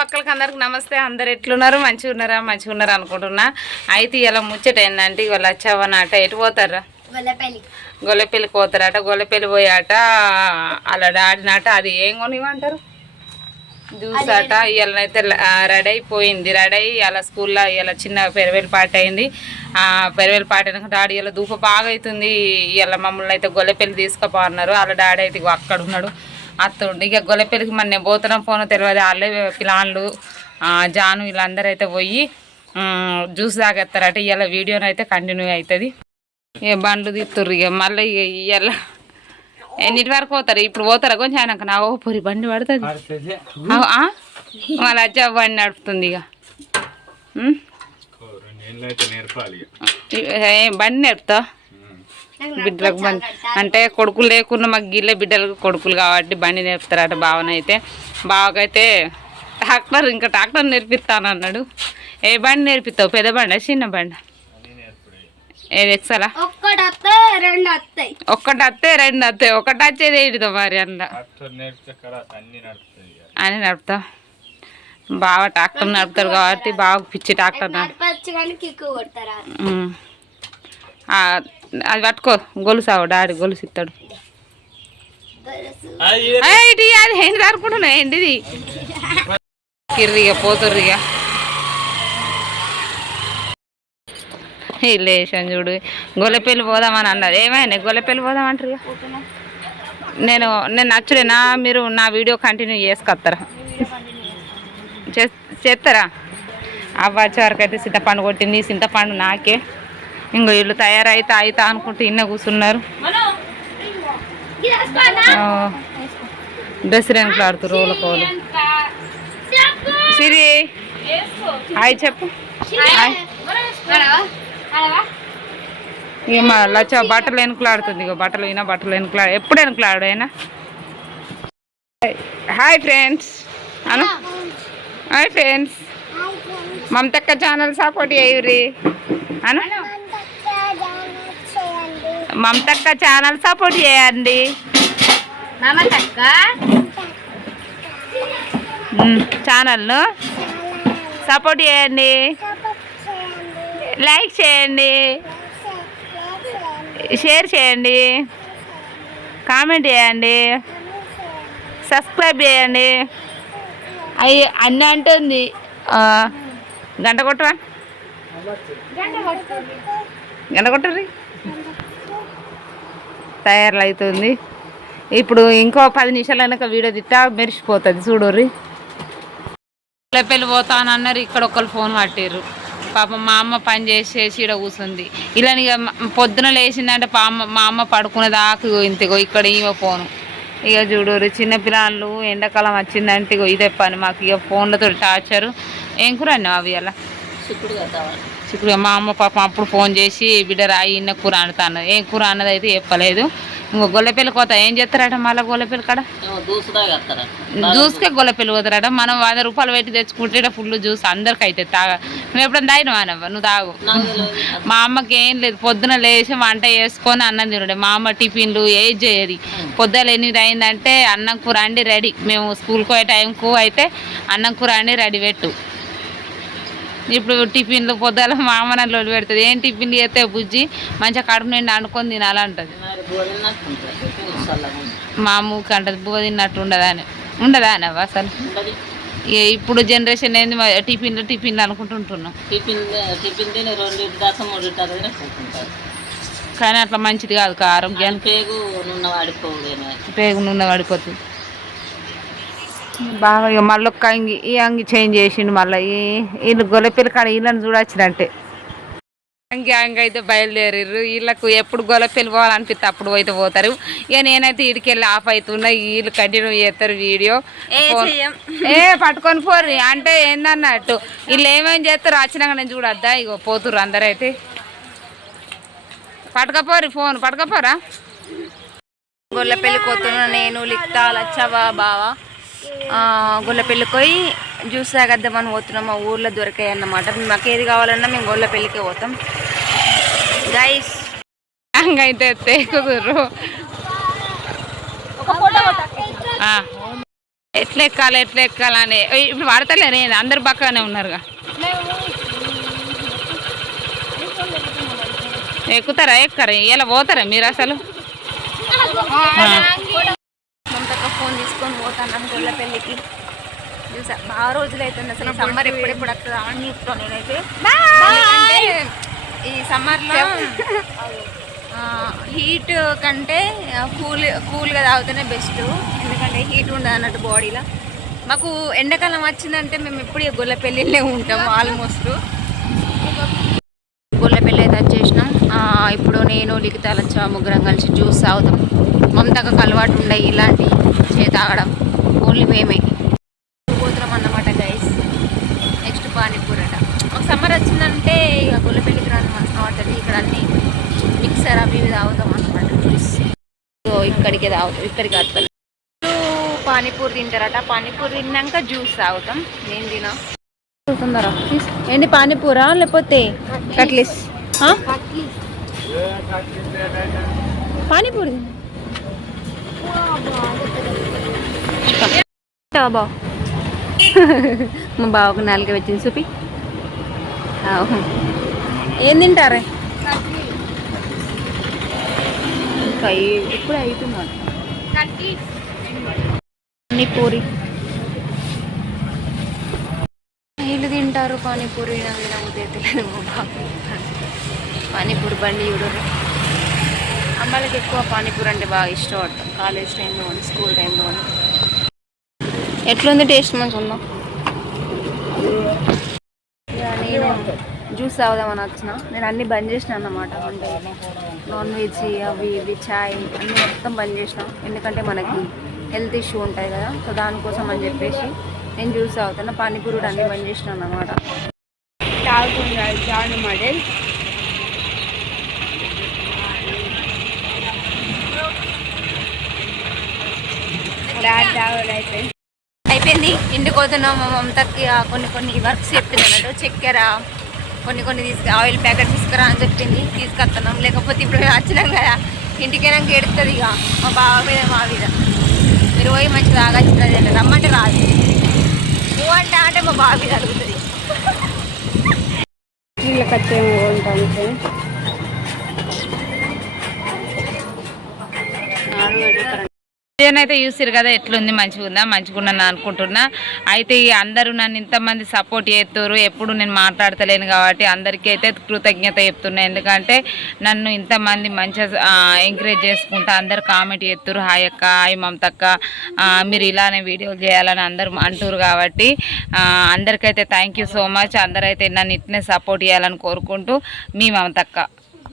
ఒక్కరికి అందరికి నమస్తే. అందరు ఎట్లున్నారు? మంచిగా ఉన్నారా అనుకుంటున్నా. అయితే ఇలా ముచ్చట ఏంటంటే ఇవాళ వచ్చావన్నట. ఎటు పోతారా? గొల్లపల్లికి పోతారట. గొల్లపల్లి పోయాట అలా ఆడినట. అది ఏం కొనివ్వంటారు జ్యూస్ అట. ఇవాళనైతే రెడీ అయిపోయింది. రెడీ అయ్యి ఇలా స్కూల్లో ఇలా చిన్న పెరవేలు పాట అయింది. పెరవేలు పాట అయినాక డాడీ ఇలా ధూప బాగా అవుతుంది. ఇలా మమ్మల్ని అయితే గొల్లపల్లి తీసుకుపోన్నారు. అలా డాడీ అయితే అక్కడ ఉన్నాడు. అత్తుండి ఇక గొల్లపల్లికి మరి నేను పోతున్నాం పోనో తెలియదు. వాళ్ళే పిల్లలు జాను వీళ్ళందరూ అయితే పోయి జ్యూస్ తాగేస్తారట. ఇవాళ వీడియోని అయితే కంటిన్యూ అవుతుంది. ఇక బండ్లు తీస్తుర్రు. ఇక మళ్ళీ ఇవాళ ఎన్నిటి వరకు పోతారు? ఇప్పుడు పోతారా కొంచెం ఆయనక నా పొరి బండి పడుతుంది. మళ్ళీ వచ్చి బండి నడుపుతుంది. ఇక బండి నేర్పుతా బిడ్డలకు బండి అంటే కొడుకులు లేకున్నా మాకు గిల్లే బిడ్డలకు కొడుకులు కాబట్టి బండి నేర్పుతారట. బావనైతే బావకైతే ట్రాక్టర్ నేర్పిస్తాను అన్నాడు. ఏ బండి నేర్పిస్తావు? పెద్ద బండి చిన్న బండి? ఏది ఎక్సలా? ఒక్కటి వస్తే రెండు వస్తాయి. ఒకటి వచ్చేది ఏంటిదో మరి అందులో అని నడుపుతా. బాగా ట్రాక్టర్ నడుపుతారు కాబట్టి బాగా పిచ్చి ట్రాక్టర్ అది పట్టుకో. గొలుసావు డాడీ గొలుసు ఇస్తాడు. అది ఏంటి అనుకుంటున్నా? ఏంటిది కిర్రిగా పోతుర్రిగా లేచాను చూడు. గొల్లపల్లి పోదామని అన్నారు. ఏమైనా గొల్లపల్లి పోదామంటారు. నేను నచ్చులేనా? మీరు నా వీడియో కంటిన్యూ చేసుకొస్తారా? చేస్తారా? అవ్వచ్చే వరకు అయితే చింతపండు కొట్టింది. చింతపండు నాకే. ఇంకో వీళ్ళు తయారైతే అనుకుంటే ఇన్న కూర్చున్నారు. డ్రెస్ రేణుకులు ఆడుతారు రోల కోలు. సిరి హాయ్ చెప్పు. ఇక మా లచ్చ బట్టలు వెనుకలాడుతుంది. ఇక బట్టలు వెనుకలాడు. ఎప్పుడు వెనుకలాడు అయినా. హాయ్ ఫ్రెండ్స్ అను. Hi friends. మమతక్క ఛానల్ సపోర్ట్ చేయరి అను. మమతక్క ఛానల్ సపోర్ట్ చేయండి. ఛానల్ను సపోర్ట్ చేయండి. లైక్ చేయండి. షేర్ చేయండి. కామెంట్ చేయండి. సబ్స్క్రైబ్ చేయండి. అవి అన్నీ అంటుంది. గంట కొట్టరా? గంట కొట్టరి. తయారు అవుతుంది. ఇప్పుడు ఇంకో 10 నిమిషాలు అయినాక వీడియో తిట్టా మెరిసిపోతుంది. చూడుర్రి. గొల్లపల్లి పోతానన్నారు. ఇక్కడ ఒకరు ఫోన్ పట్టిర్రు. పాపం మా అమ్మ పని చేసేసి ఇక్కడ కూర్చుంది. ఇలా ఇక పొద్దున లేచిందంటే మా అమ్మ పడుకునే దాకా ఇంతగో ఇక్కడ ఈమె ఫోను. ఇక చూడుర్రి చిన్నపిల్లలు ఎండాకాలం వచ్చిందంటే ఇగో ఇదే పని మాకు. ఇక ఫోన్లతో టార్చరు. ఏం కూర అన్నావు? అవి అలా చిక్కుడు. మా అమ్మ పాపం అప్పుడు ఫోన్ చేసి బిడ్డ రాయి ఇన్న కూర అంటాను. ఏం కూర అన్నది అయితే చెప్పలేదు. ఇంకో గొల్లపల్లి కోత ఏం చేస్తారట? మళ్ళీ గొల్లపల్లి కాడ జ్యూస్కే గొల్లపల్లి పోతారట. మనం 100 రూపాయలు పెట్టి తెచ్చుకుంటే ఫుల్ జ్యూస్ అందరికి అయితే నువ్వు ఎప్పుడైనా తాగినావు అనవ్వ? నువ్వు తాగు. మా అమ్మకి ఏం లేదు. పొద్దున లేచి వంట చేసుకొని అన్నం తినడే. మా అమ్మ టిఫిన్లు ఏది చేయదు. పొద్దున 8 అయిందంటే అన్నం కూర అండి రెడీ. మేము స్కూల్కి పోయే టైంకు అయితే అన్నం కూర అండి రెడీ పెట్టు. ఇప్పుడు టిఫిన్లు పొద్దుల మా అమ్మ నన్ను లోటు పెడుతుంది. ఏం టిఫిన్లు చేస్తే బుజ్జి మంచిగా కడుపు నిండి అనుకొని తినాలంటది. మా అమ్మకి అంటది బువ్వ తిన్నట్టు ఉండదా అనవ్వ అసలు? ఇప్పుడు జనరేషన్ ఏంది టిఫిన్లు అనుకుంటుంటున్నాం. కానీ అట్లా మంచిది కాదు ఆరోగ్యానికి. పేగు నూనె పడిపోతుంది బాగా. ఇక మళ్ళీ ఒక్క ఈ అంగి చేంజ్ చేసిండు. మళ్ళీ వీళ్ళు గొల్లపల్లి కాడ వీళ్ళని చూడొచ్చినట్టే. అంగి అయితే బయలుదేరిర్రు. వీళ్ళకు ఎప్పుడు గొల్లపల్లి పోవాలనిపిస్తే అప్పుడు అయితే పోతారు. ఇక నేనైతే వీడికెళ్ళి ఆఫ్ అవుతున్నా. వీళ్ళు కంటిన్యూ చేస్తారు వీడియో. పట్టుకొని పోర్రి అంటే ఏందన్నట్టు. వీళ్ళు ఏమేమి చేస్తారు వచ్చినాక నేను చూడొద్దా? ఇగో పోతుర్రు అందరూ అయితే. పట్టుకపోర్రి ఫోన్ పట్టుకపోరా. గొల్లపల్లికి పోతున్నా నేను, లిక్తా, లచ్చవా, బావా. గొల్లపల్లికి పోయి జ్యూస్ తాగద్దామని పోతున్నాం. మా ఊర్లో దొరికాయి అన్నమాట. మాకు ఏది కావాలన్నా మేము గొల్లపల్లికే పోతాం గైస్. అయితే కుదురు ఎట్లా ఎక్కాలని ఇప్పుడు పడతలే నేను అందరు పక్కనే ఉన్నారుగా. ఎక్కుతారా ఎక్కరా ఇలా పోతారా మీరు అసలు? మమతక్క ఫోన్ తీసుకొని పోతాను గొల్లపల్లికి. చూసా బాగా రోజులు అవుతుంది అసలు. సమ్మర్ ఎప్పుడెప్పుడు వస్తుందా అని చెప్తాను నేనైతే. ఈ సమ్మర్లో హీట్ కంటే కూల్గా తాగితేనే బెస్ట్. ఎందుకంటే హీట్ ఉండదు అన్నట్టు బాడీలో. మాకు ఎండాకాలం వచ్చిందంటే మేము ఎప్పుడు గొల్లపల్లిలో ఉంటాము ఆల్మోస్ట్. గొల్లపల్లి అయితే వచ్చేసినాం. ఇప్పుడు నేను లిఖిత లచ్చ ముగ్గురం కలిసి జ్యూస్ తాగుతాం. మమతకు అలవాటు ఉండయి ఇలాంటి తాగడం, ఓన్లీ మేమే పోతున్నాం అన్నమాట గైస్. నెక్స్ట్ పానీపూరి అట. ఒక సమ్మర్ వచ్చిందంటే ఇక గొల్లపల్లికి రాని మనసు పడుతుంది. ఇక్కడ అన్ని మిక్సర్ అవి ఇవి తాగుతాం అన్నమాట జ్యూస్. సో ఇక్కడికే తాగుతాం, ఇక్కడికి వస్తాం. పానీపూరి తింటారట. పానీపూరి తిన్నాక జ్యూస్ తాగుతాం. నేను తినా తొందర ఏంటి పానీపూరా లేకపోతే కట్లీస్? పానీపూరి బా మా బావకు 4 వచ్చింది చూపి. ఏం తింటారే? ఇంకా ఇప్పుడు అవుతున్నాడు పానీపూరి. వీళ్ళు తింటారు పానీపూరి, నాకు తినబుద్ధి తెలియదు. మా బాబు పానీపూరి బండి చూడరు. అమ్మాయిలకి ఎక్కువ పానీపూరి అంటే బాగా ఇష్టపడతాం. కాలేజ్ టైంలో కానీ స్కూల్ టైంలో కానీ. ఎట్లుంది టేస్ట్? మంచిగా ఉందా? నేను జ్యూస్ తాగుదామని వచ్చిన. నేను అన్నీ బంద్ చేసిన అన్నమాట. అంటే నాన్ వెజ్ అవి ఇవి చాయ్ అన్నీ మొత్తం బంద్ చేసిన. ఎందుకంటే మనకి హెల్త్ ఇష్యూ ఉంటాయి కదా. సో దానికోసం అని చెప్పేసి నేను జ్యూస్ తాగుతున్నా. పానీపూరి కూడా అన్నీ బంద్ చేసిన అన్నమాట. అయిపోయింది. ఇంటికి పోతున్నాం. మా మమతకి కొన్ని వర్క్స్ చెప్పింది అన్నట్టు. చక్కెర కొన్ని ఆయిల్ ప్యాకెట్ తీసుకురా అని చెప్పింది. తీసుకొస్తున్నాం. లేకపోతే ఇప్పుడు వచ్చినాం కదా ఇంటికైనాక ఎడుతుంది ఇక మా బావ మీద మా మీద. మీరు పోయి మంచిగా తాగచ్చుతుంది అంటే రమ్మంటే రాదు. నువ్వు అంటే మా బావ మీద అడుగుతుంది. నేనైతే చూసిరు కదా ఎట్లుంది, మంచిగా ఉందా? మంచిగా ఉన్నాను అనుకుంటున్నా. అయితే అందరూ నన్ను ఇంతమంది సపోర్ట్ చేస్తారు. ఎప్పుడు నేను మాట్లాడతలేను కాబట్టి అందరికీ అయితే కృతజ్ఞత చెప్తున్నా. ఎందుకంటే నన్ను ఇంతమంది మంచిగా ఎంకరేజ్ చేసుకుంటా అందరు కామెంట్ చేస్తారు. హాయ్ అక్క, హాయ్ మమతక్క, మీరు ఇలానే వీడియోలు చేయాలని అందరూ అంటారు. కాబట్టి అందరికైతే థ్యాంక్ యూ సో మచ్. అందరైతే నన్ను ఇట్నే సపోర్ట్ చేయాలని కోరుకుంటూ మీ మమతక్క.